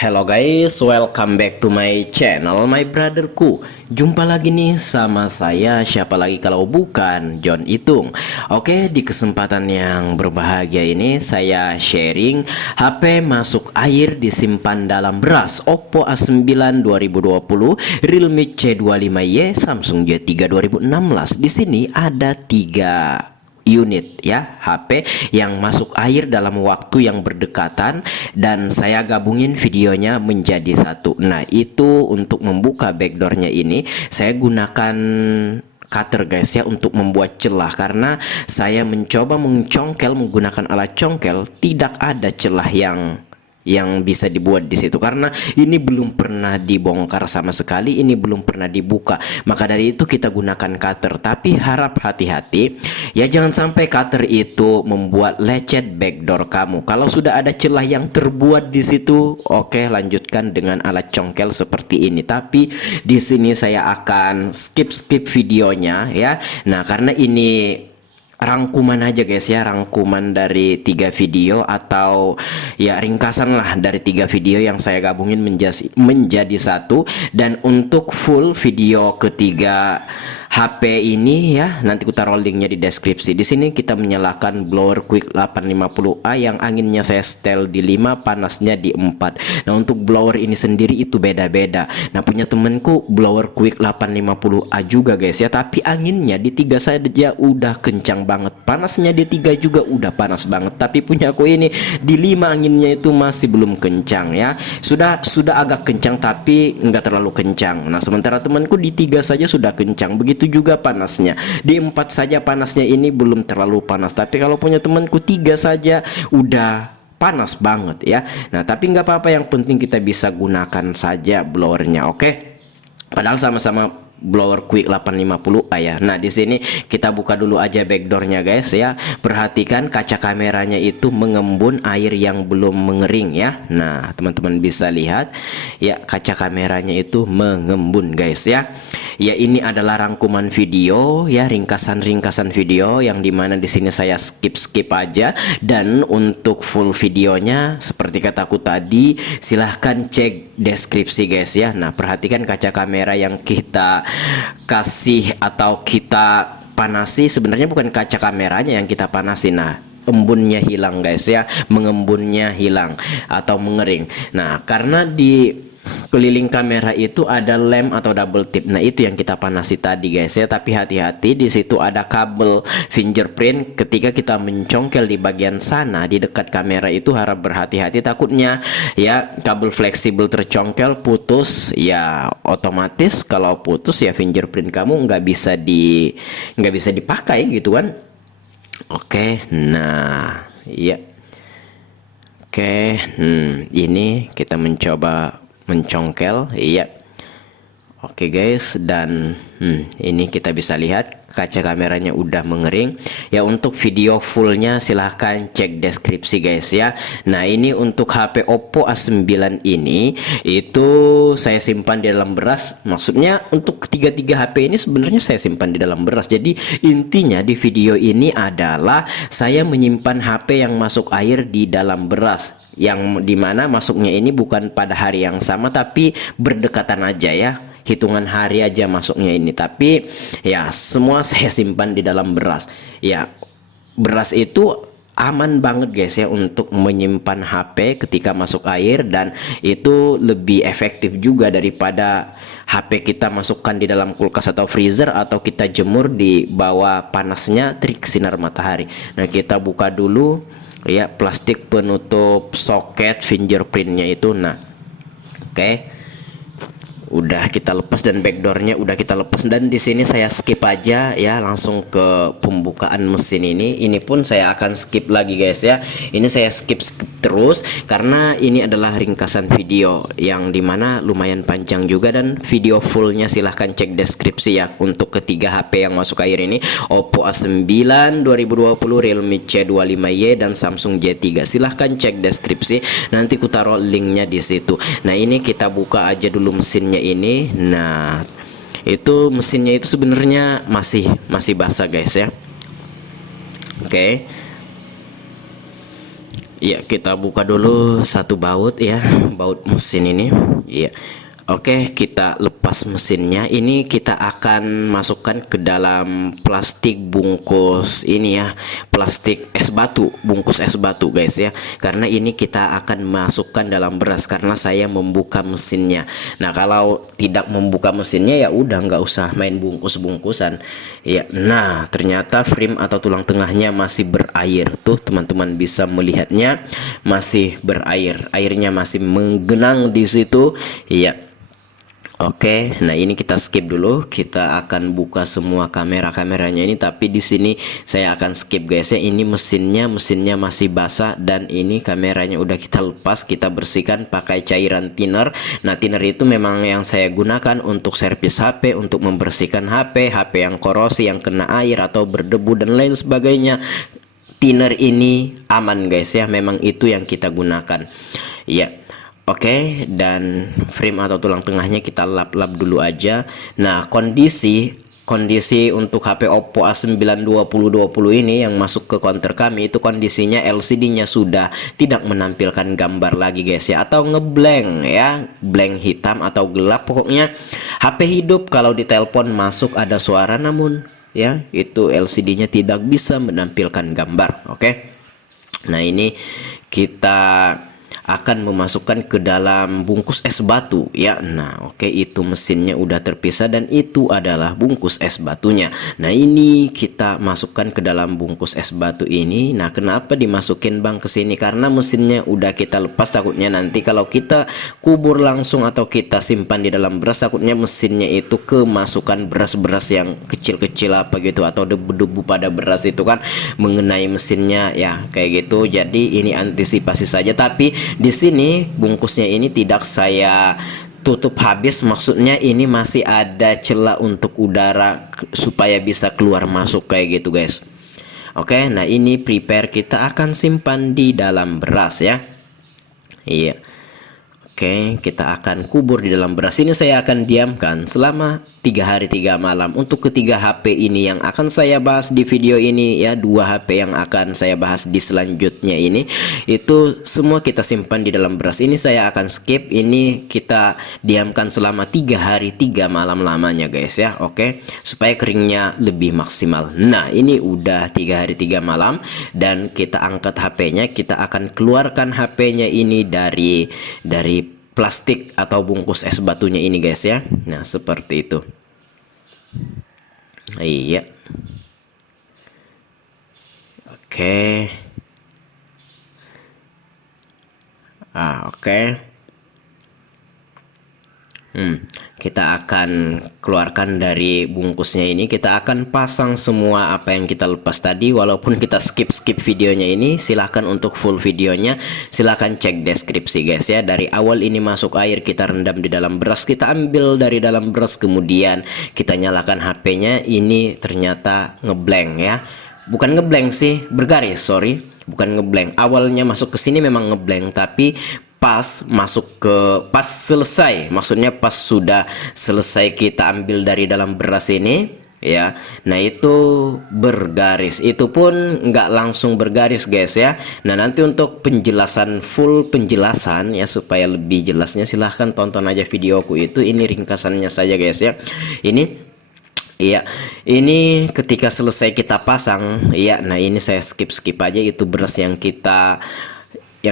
Hello guys, welcome back to my channel, my brotherku. Jumpa lagi nih sama saya, siapa lagi kalau bukan John Itung. Oke, di kesempatan yang berbahagia ini saya sharing HP masuk air disimpan dalam beras Oppo A9 2020, Realme C25Y, Samsung J3 2016. Di sini ada 3 unit ya HP yang masuk air dalam waktu yang berdekatan, dan saya gabungin videonya menjadi satu. Nah, itu untuk membuka backdoornya ini saya gunakan cutter guys ya, untuk membuat celah, karena saya mencoba mencongkel menggunakan alat congkel, tidak ada celah yang bisa dibuat di situ, karena ini belum pernah dibongkar sama sekali, ini belum pernah dibuka. Maka dari itu kita gunakan cutter, tapi harap hati-hati ya, jangan sampai cutter itu membuat lecet backdoor kamu. Kalau sudah ada celah yang terbuat di situ, oke, lanjutkan dengan alat congkel seperti ini. Tapi di sini saya akan skip videonya ya. Nah, karena ini rangkuman aja guys ya, rangkuman dari 3 video, atau ya ringkasan lah dari 3 video yang saya gabungin menjadi satu. Dan untuk full video ketiga HP ini ya, nanti ku taruh linknya di deskripsi. Di sini kita menyalakan blower Quick 850A yang anginnya saya setel di 5, panasnya di 4. Nah, untuk blower ini sendiri itu beda-beda. Nah, punya temenku blower Quick 850A juga guys ya, tapi anginnya di 3 saja udah kencang banget, panasnya di 3 juga udah panas banget. Tapi punya aku ini di 5 anginnya itu masih belum kencang ya, sudah agak kencang tapi enggak terlalu kencang. Nah, sementara temanku di 3 saja sudah kencang, begitu juga panasnya di 4 saja, panasnya ini belum terlalu panas. Tapi kalau punya temanku 3 saja udah panas banget ya. Nah, tapi nggak apa-apa, yang penting kita bisa gunakan saja blowernya, oke? Padahal sama-sama blower Quick 850A ya. Nah, di sini kita buka dulu aja backdoornya guys ya. Perhatikan kaca kameranya itu mengembun air yang belum mengering ya. Nah, teman-teman bisa lihat ya, kaca kameranya itu mengembun guys ya. Ya, ini adalah rangkuman video ya, ringkasan video yang dimana di sini saya skip aja. Dan untuk full videonya seperti kataku tadi, silahkan cek deskripsi guys ya. Nah, perhatikan kaca kamera yang kita kasih atau kita panasi, sebenarnya bukan kaca kameranya yang kita panasi. Nah, embunnya hilang guys ya, mengembunnya hilang atau mengering. Nah, karena di keliling kamera itu ada lem atau double tip. Nah, itu yang kita panasi tadi guys ya. Tapi hati-hati, di situ ada kabel fingerprint. Ketika kita mencongkel di bagian sana di dekat kamera itu, harap berhati-hati, takutnya ya kabel fleksibel tercongkel putus ya. Otomatis kalau putus ya fingerprint kamu nggak bisa dipakai gitu kan. Oke, nah ya. Oke, ini kita mencoba mencongkel, iya. Oke guys, dan ini kita bisa lihat kaca kameranya udah mengering ya. Untuk video fullnya silahkan cek deskripsi guys ya. Nah, ini untuk HP Oppo A9 ini itu saya simpan di dalam beras. Maksudnya untuk ketiga HP ini sebenarnya saya simpan di dalam beras. Jadi intinya di video ini adalah saya menyimpan HP yang masuk air di dalam beras, yang dimana masuknya ini bukan pada hari yang sama tapi berdekatan aja ya, hitungan hari aja masuknya ini. Tapi ya semua saya simpan di dalam beras ya. Beras itu aman banget guys ya untuk menyimpan HP ketika masuk air, dan itu lebih efektif juga daripada HP kita masukkan di dalam kulkas atau freezer, atau kita jemur di bawah panasnya terik sinar matahari. Nah, kita buka dulu ya plastik penutup soket fingerprintnya itu. Nah, oke, udah kita lepas, dan backdoornya udah kita lepas. Dan di sini saya skip aja ya, langsung ke pembukaan mesin ini. Ini pun saya akan skip lagi guys ya. Ini saya skip terus karena ini adalah ringkasan video yang dimana lumayan panjang juga, dan video fullnya silahkan cek deskripsi ya. Untuk ketiga HP yang masuk air ini, Oppo A9 2020, Realme C25Y, dan Samsung J3. Silahkan cek deskripsi, nanti ku taruh linknya di situ. Nah, ini kita buka aja dulu mesinnya ini. Nah, itu mesinnya itu sebenarnya masih basah guys ya. Oke. Ya, kita buka dulu satu baut ya, baut mesin ini. Ya. Oke, kita lepas mesinnya. Ini kita akan masukkan ke dalam plastik bungkus ini ya, plastik es batu, bungkus es batu guys ya. Karena ini kita akan masukkan dalam beras karena saya membuka mesinnya. Nah, kalau tidak membuka mesinnya ya udah nggak usah main bungkus-bungkusan. Ya, nah ternyata frame atau tulang tengahnya masih berair tuh, teman-teman bisa melihatnya masih berair, airnya masih menggenang di situ. Ya. Oke, nah ini kita skip dulu. Kita akan buka semua kameranya ini, tapi di sini saya akan skip guys ya. Ini mesinnya masih basah dan ini kameranya udah kita lepas, kita bersihkan pakai cairan thinner. Nah, thinner itu memang yang saya gunakan untuk servis HP, untuk membersihkan HP yang korosi, yang kena air atau berdebu dan lain sebagainya. Thinner ini aman guys ya, memang itu yang kita gunakan. Ya. Oke, dan frame atau tulang tengahnya kita lap-lap dulu aja. Nah, kondisi untuk HP Oppo A9 2020 ini yang masuk ke counter kami itu kondisinya LCD-nya sudah tidak menampilkan gambar lagi guys ya, atau ngeblank ya, blank hitam atau gelap. Pokoknya HP hidup kalau ditelepon masuk ada suara, namun ya itu LCD-nya tidak bisa menampilkan gambar. Oke. Nah, ini kita akan memasukkan ke dalam bungkus es batu ya. Nah, oke, itu mesinnya udah terpisah dan itu adalah bungkus es batunya. Nah, ini kita masukkan ke dalam bungkus es batu ini. Nah, kenapa dimasukin Bang ke sini? Karena mesinnya udah kita lepas, takutnya nanti kalau kita kubur langsung atau kita simpan di dalam beras, takutnya mesinnya itu kemasukan beras-beras yang kecil-kecil apa gitu, atau debu-debu pada beras itu kan mengenai mesinnya ya, kayak gitu. Jadi ini antisipasi saja, tapi di sini bungkusnya ini tidak saya tutup habis, maksudnya ini masih ada celah untuk udara supaya bisa keluar masuk kayak gitu guys. Oke, nah ini prepare kita akan simpan di dalam beras ya. Iya. Oke, kita akan kubur di dalam beras ini. Saya akan diamkan selama 3 hari 3 malam. Untuk ketiga HP ini yang akan saya bahas di video ini ya, 2 HP yang akan saya bahas di selanjutnya ini, itu semua kita simpan di dalam beras ini. Saya akan skip, ini kita diamkan selama 3 hari 3 malam lamanya guys ya. Oke, supaya keringnya lebih maksimal. Nah, ini udah 3 hari 3 malam dan kita angkat HP-nya. Kita akan keluarkan HP-nya ini dari plastik atau bungkus es batunya ini guys ya. Nah, seperti itu. Iya. Oke. Oke. Kita akan keluarkan dari bungkusnya ini. Kita akan pasang semua apa yang kita lepas tadi. Walaupun kita skip videonya ini, silahkan untuk full videonya silahkan cek deskripsi guys ya. Dari awal ini masuk air, kita rendam di dalam beras, kita ambil dari dalam beras, kemudian kita nyalakan HP-nya. Ini ternyata ngeblank ya. Bukan ngeblank sih, bergaris, sorry. Bukan ngeblank. Awalnya masuk ke sini memang ngeblank, tapi pas selesai, maksudnya pas sudah selesai kita ambil dari dalam beras ini ya, nah itu bergaris. Itu pun nggak langsung bergaris guys ya. Nah, nanti untuk full penjelasan ya, supaya lebih jelasnya silahkan tonton aja videoku itu. Ini ringkasannya saja guys ya. Iya, ini ketika selesai kita pasang ya. Nah, ini saya skip aja, itu beras yang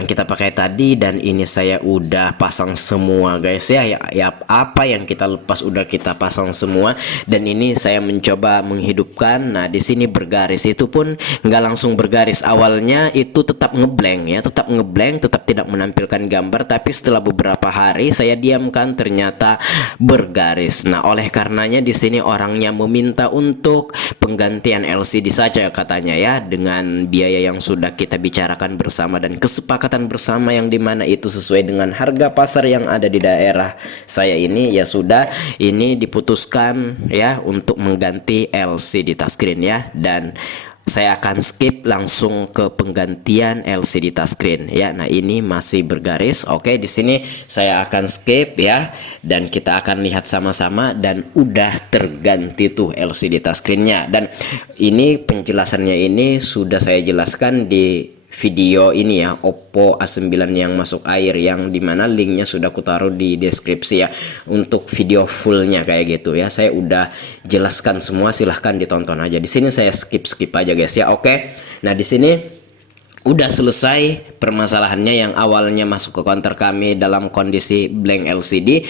kita pakai tadi, dan ini saya udah pasang semua guys ya. Apa yang kita lepas udah kita pasang semua, dan ini saya mencoba menghidupkan. Nah, di sini bergaris, itu pun nggak langsung bergaris. Awalnya itu tetap ngeblank ya, tetap tidak menampilkan gambar, tapi setelah beberapa hari saya diamkan, ternyata bergaris. Nah, oleh karenanya di sini orangnya meminta untuk penggantian LCD saja katanya ya, dengan biaya yang sudah kita bicarakan bersama dan kesepakatan bersama, yang dimana itu sesuai dengan harga pasar yang ada di daerah saya ini. Ya sudah, ini diputuskan ya untuk mengganti LCD touchscreen ya, dan saya akan skip langsung ke penggantian LCD touchscreen ya. Nah, ini masih bergaris. Oke, di sini saya akan skip ya, dan kita akan lihat sama-sama, dan udah terganti tuh LCD touchscreen-nya. Dan ini penjelasannya ini sudah saya jelaskan di video ini ya, Oppo A9 yang masuk air, yang dimana linknya sudah kutaruh di deskripsi ya, untuk video fullnya kayak gitu ya. Saya udah jelaskan semua, silahkan ditonton aja. Di sini saya skip aja guys ya. Oke, nah di sini udah selesai permasalahannya yang awalnya masuk ke counter kami dalam kondisi blank LCD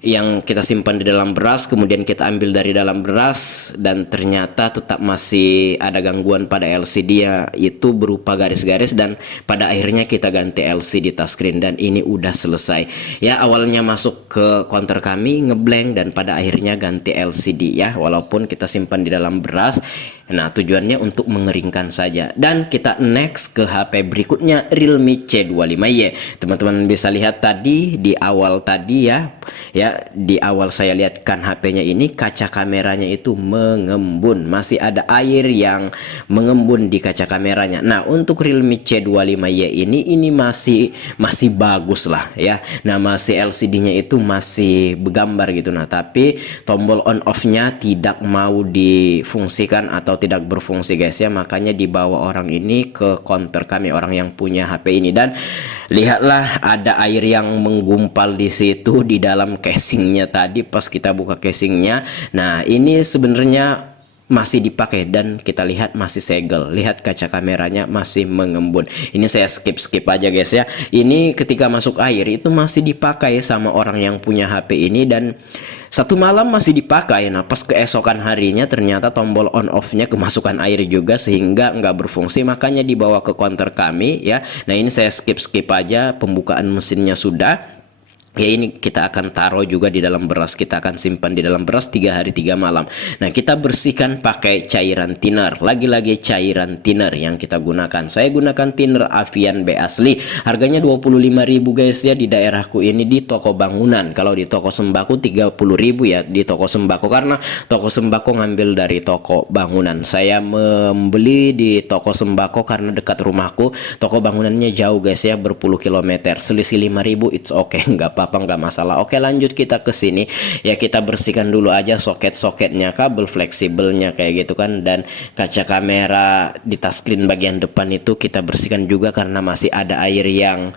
yang kita simpan di dalam beras, kemudian kita ambil dari dalam beras dan ternyata tetap masih ada gangguan pada LCD ya, itu berupa garis-garis, dan pada akhirnya kita ganti LCD touchscreen dan ini udah selesai ya. Awalnya masuk ke counter kami ngeblank dan pada akhirnya ganti LCD ya, walaupun kita simpan di dalam beras. Nah, tujuannya untuk mengeringkan saja. Dan kita next ke HP berikutnya, Realme C25Y. Teman-teman bisa lihat tadi di awal tadi ya, di awal saya lihatkan HP-nya ini, kaca kameranya itu mengembun, masih ada air yang mengembun di kaca kameranya. Nah, untuk Realme C25Y ini masih bagus lah ya. Nah, masih LCD-nya itu masih bergambar gitu. Nah, tapi tombol on off-nya tidak mau difungsikan atau tidak berfungsi guys ya, makanya dibawa orang ini ke counter kami, orang yang punya HP ini, dan lihatlah ada air yang menggumpal di situ di dalam casingnya tadi pas kita buka casingnya. Nah, ini sebenarnya masih dipakai dan kita lihat masih segel, lihat kaca kameranya masih mengembun. Ini saya skip aja guys ya. Ini ketika masuk air itu masih dipakai sama orang yang punya HP ini dan satu malam masih dipakai. Nah, pas keesokan harinya ternyata tombol on off-nya kemasukan air juga sehingga nggak berfungsi, makanya dibawa ke counter kami ya. Nah, ini saya skip aja, pembukaan mesinnya sudah. Ya, ini kita akan taruh juga di dalam beras, kita akan simpan di dalam beras 3 hari 3 malam. Nah, kita bersihkan pakai cairan thinner, lagi-lagi cairan thinner yang kita gunakan. Saya gunakan thinner Avian B asli, harganya 25.000 guys ya, di daerahku ini di toko bangunan. Kalau di toko sembako 30.000 ya di toko sembako, karena toko sembako ngambil dari toko bangunan. Saya membeli di toko sembako karena dekat rumahku, toko bangunannya jauh guys ya, berpuluh kilometer. Selisih 5.000 it's okay, nggak apa-apa, nggak masalah. Oke, lanjut kita ke sini ya, kita bersihkan dulu aja soket-soketnya, kabel fleksibelnya kayak gitu kan, dan kaca kamera di touchscreen bagian depan itu kita bersihkan juga karena masih ada air yang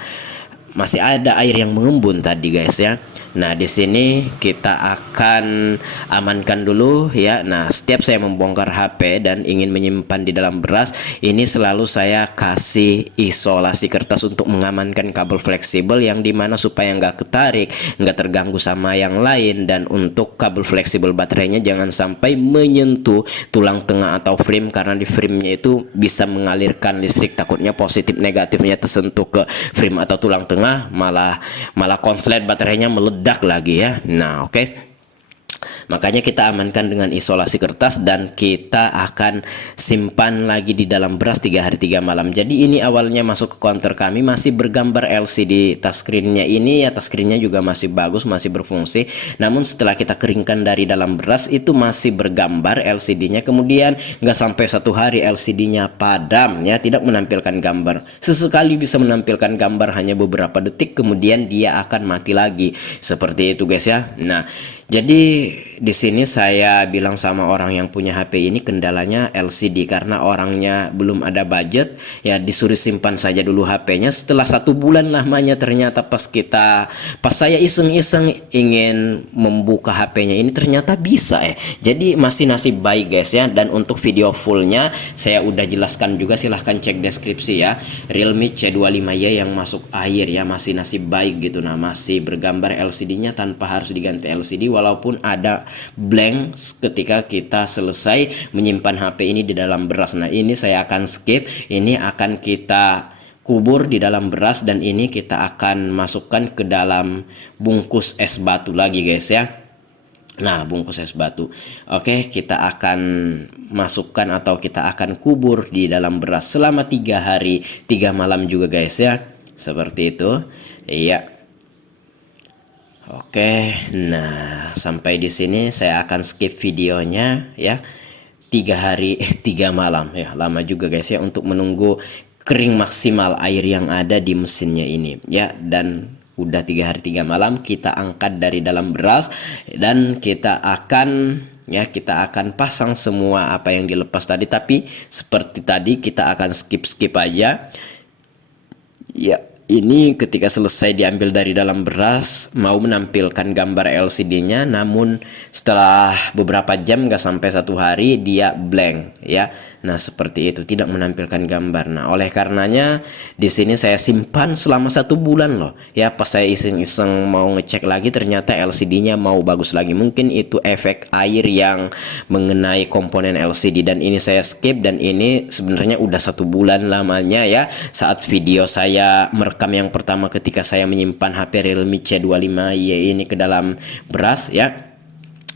mengembun tadi guys ya. Nah, di sini kita akan amankan dulu ya. Nah, setiap saya membongkar HP dan ingin menyimpan di dalam beras, ini selalu saya kasih isolasi kertas untuk mengamankan kabel fleksibel, yang dimana supaya nggak ketarik, nggak terganggu sama yang lain, dan untuk kabel fleksibel baterainya jangan sampai menyentuh tulang tengah atau frame, karena di framenya itu bisa mengalirkan listrik, takutnya positif negatifnya tersentuh ke frame atau tulang tengah, malah konslet baterainya meledak lagi ya. Nah, oke. Makanya kita amankan dengan isolasi kertas dan kita akan simpan lagi di dalam beras 3 hari 3 malam. Jadi ini awalnya masuk ke counter kami masih bergambar LCD touchscreen-nya ini ya, touchscreen-nya juga masih bagus, masih berfungsi. Namun setelah kita keringkan dari dalam beras itu masih bergambar LCD-nya, kemudian nggak sampai 1 hari LCD-nya padam ya, tidak menampilkan gambar. Sesekali bisa menampilkan gambar hanya beberapa detik, kemudian dia akan mati lagi. Seperti itu guys ya. Nah, jadi di sini saya bilang sama orang yang punya HP ini, kendalanya LCD karena orangnya belum ada budget ya, disuruh simpan saja dulu HP-nya. Setelah 1 bulan lamanya ternyata pas saya iseng-iseng ingin membuka HP-nya ini ternyata bisa Jadi masih nasib baik guys ya. Dan untuk video fullnya saya udah jelaskan juga, silahkan cek deskripsi ya. Realme C25Y yang masuk air ya, masih nasib baik gitu. Nah, masih bergambar LCD-nya tanpa harus diganti LCD, walaupun ada blank ketika kita selesai menyimpan HP ini di dalam beras. Nah, ini saya akan skip, ini akan kita kubur di dalam beras, dan ini kita akan masukkan ke dalam bungkus es batu lagi guys ya. Nah, bungkus es batu. Oke, kita akan masukkan atau kita akan kubur di dalam beras selama 3 hari 3 malam juga guys ya. Seperti itu. Iya. Oke, nah sampai di sini saya akan skip videonya ya. 3 hari 3 malam ya, lama juga guys ya untuk menunggu kering maksimal air yang ada di mesinnya ini ya. Dan udah 3 hari 3 malam kita angkat dari dalam beras, dan kita akan pasang semua apa yang dilepas tadi. Tapi seperti tadi kita akan skip aja. Ya, ini ketika selesai diambil dari dalam beras, mau menampilkan gambar LCD-nya, namun setelah beberapa jam, nggak sampai 1 hari, dia blank ya. Nah, seperti itu, tidak menampilkan gambar. Nah, oleh karenanya di sini saya simpan selama 1 bulan loh. Ya, pas saya iseng-iseng mau ngecek lagi, ternyata LCD-nya mau bagus lagi. Mungkin itu efek air yang mengenai komponen LCD, dan ini saya skip. Dan ini sebenarnya udah 1 bulan lamanya ya, saat video saya merekam yang pertama ketika saya menyimpan HP Realme C25Y ini ke dalam beras ya.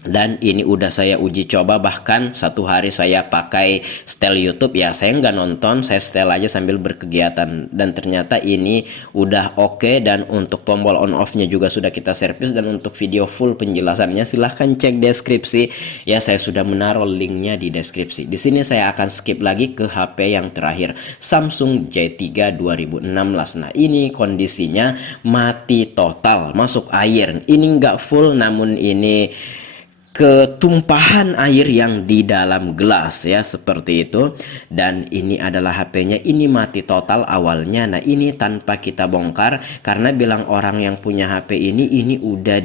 Dan ini udah saya uji coba, bahkan 1 hari saya pakai setel YouTube ya. Saya nggak nonton, saya setel aja sambil berkegiatan, dan ternyata ini udah oke. Dan untuk tombol on off nya juga sudah kita servis, dan untuk video full penjelasannya silahkan cek deskripsi ya. Saya sudah menaruh linknya di deskripsi. Di sini saya akan skip lagi ke HP yang terakhir, Samsung J3 2016. Nah, ini kondisinya mati total, masuk air. Ini nggak full, namun ini ketumpahan air yang di dalam gelas ya, seperti itu. Dan ini adalah HP-nya, ini mati total awalnya. Nah, ini tanpa kita bongkar, karena bilang orang yang punya HP ini udah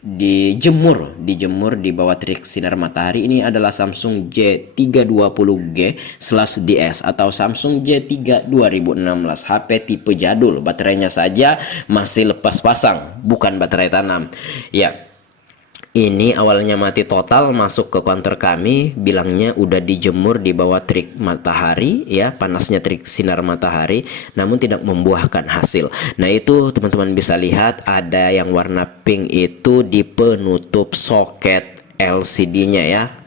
dijemur di bawah terik sinar matahari. Ini adalah Samsung J320G/DS atau Samsung J3 2016, HP tipe jadul. Baterainya saja masih lepas pasang, bukan baterai tanam ya. Ini awalnya mati total, masuk ke counter kami, bilangnya udah dijemur di bawah terik matahari ya, panasnya terik sinar matahari, namun tidak membuahkan hasil. Nah, itu teman-teman bisa lihat ada yang warna pink itu di penutup soket LCD-nya ya.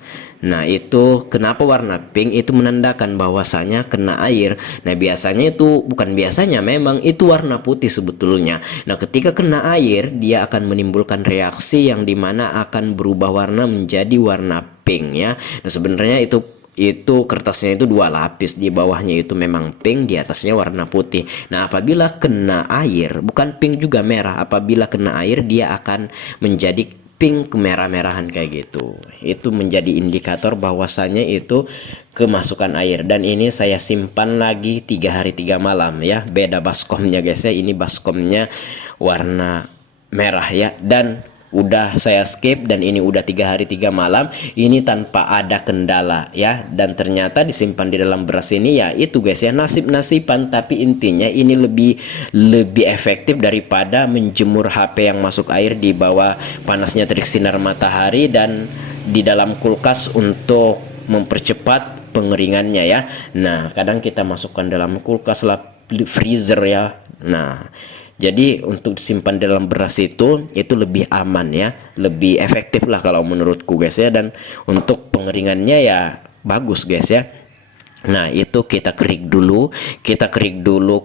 Nah, itu kenapa warna pink, itu menandakan bahwasanya kena air. Nah, biasanya itu bukan biasanya, memang itu warna putih sebetulnya. Nah, ketika kena air dia akan menimbulkan reaksi yang dimana akan berubah warna menjadi warna pink ya. Nah, sebenarnya itu kertasnya itu 2 lapis, di bawahnya itu memang pink, di atasnya warna putih. Nah, apabila kena air, bukan pink juga merah, apabila kena air dia akan menjadi pink kemerah-merahan kayak gitu. Itu menjadi indikator bahwasanya itu kemasukan air. Dan ini saya simpan lagi 3 hari 3 malam ya. Beda baskomnya guys ya, ini baskomnya warna merah ya. Dan udah saya skip, dan ini udah 3 hari 3 malam, ini tanpa ada kendala ya. Dan ternyata disimpan di dalam beras ini ya, itu guys ya, nasib-nasiban. Tapi intinya ini lebih efektif daripada menjemur HP yang masuk air di bawah panasnya terik sinar matahari dan di dalam kulkas untuk mempercepat pengeringannya ya. Nah, kadang kita masukkan dalam kulkas lah, freezer ya. Nah, jadi untuk disimpan dalam beras itu lebih aman ya, lebih efektif lah kalau menurutku guys ya. Dan untuk pengeringannya ya bagus guys ya. Nah, itu kita kerik dulu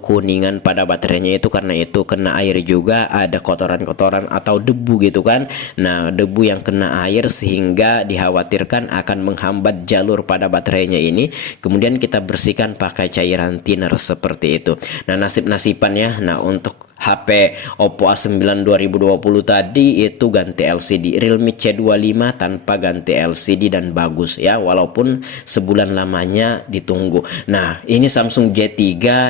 kuningan pada baterainya itu, karena itu kena air juga, ada kotoran-kotoran atau debu gitu kan. Nah, debu yang kena air sehingga dikhawatirkan akan menghambat jalur pada baterainya ini. Kemudian kita bersihkan pakai cairan thinner seperti itu. Nah, nasib-nasiban ya. Nah, untuk HP Oppo A9 2020 tadi itu ganti LCD, Realme C25 tanpa ganti LCD dan bagus ya, walaupun sebulan lamanya ditunggu. Nah, ini Samsung J3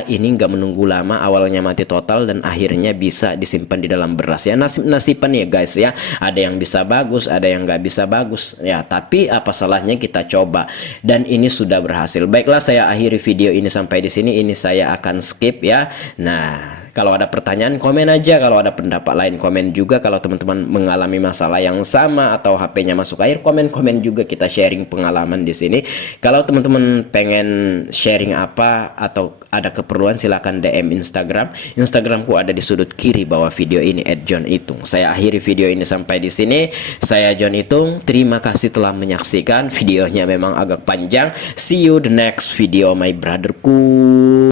ini nggak menunggu lama, awalnya mati total dan akhirnya bisa disimpan di dalam beras ya. Nasib-nasiban ya guys ya, ada yang bisa bagus, ada yang nggak bisa bagus ya, tapi apa salahnya kita coba, dan ini sudah berhasil. Baiklah, saya akhiri video ini sampai di sini, ini saya akan skip ya. Nah, kalau ada pertanyaan komen aja, kalau ada pendapat lain komen juga. Kalau teman-teman mengalami masalah yang sama atau HP-nya masuk air, komen-komen juga, kita sharing pengalaman di sini. Kalau teman-teman pengen sharing apa atau ada keperluan, silahkan DM Instagram. Instagramku ada di sudut kiri bawah video ini @johnitung. Saya akhiri video ini sampai di sini. Saya John Itung. Terima kasih telah menyaksikan. Videonya memang agak panjang. See you the next video my brotherku.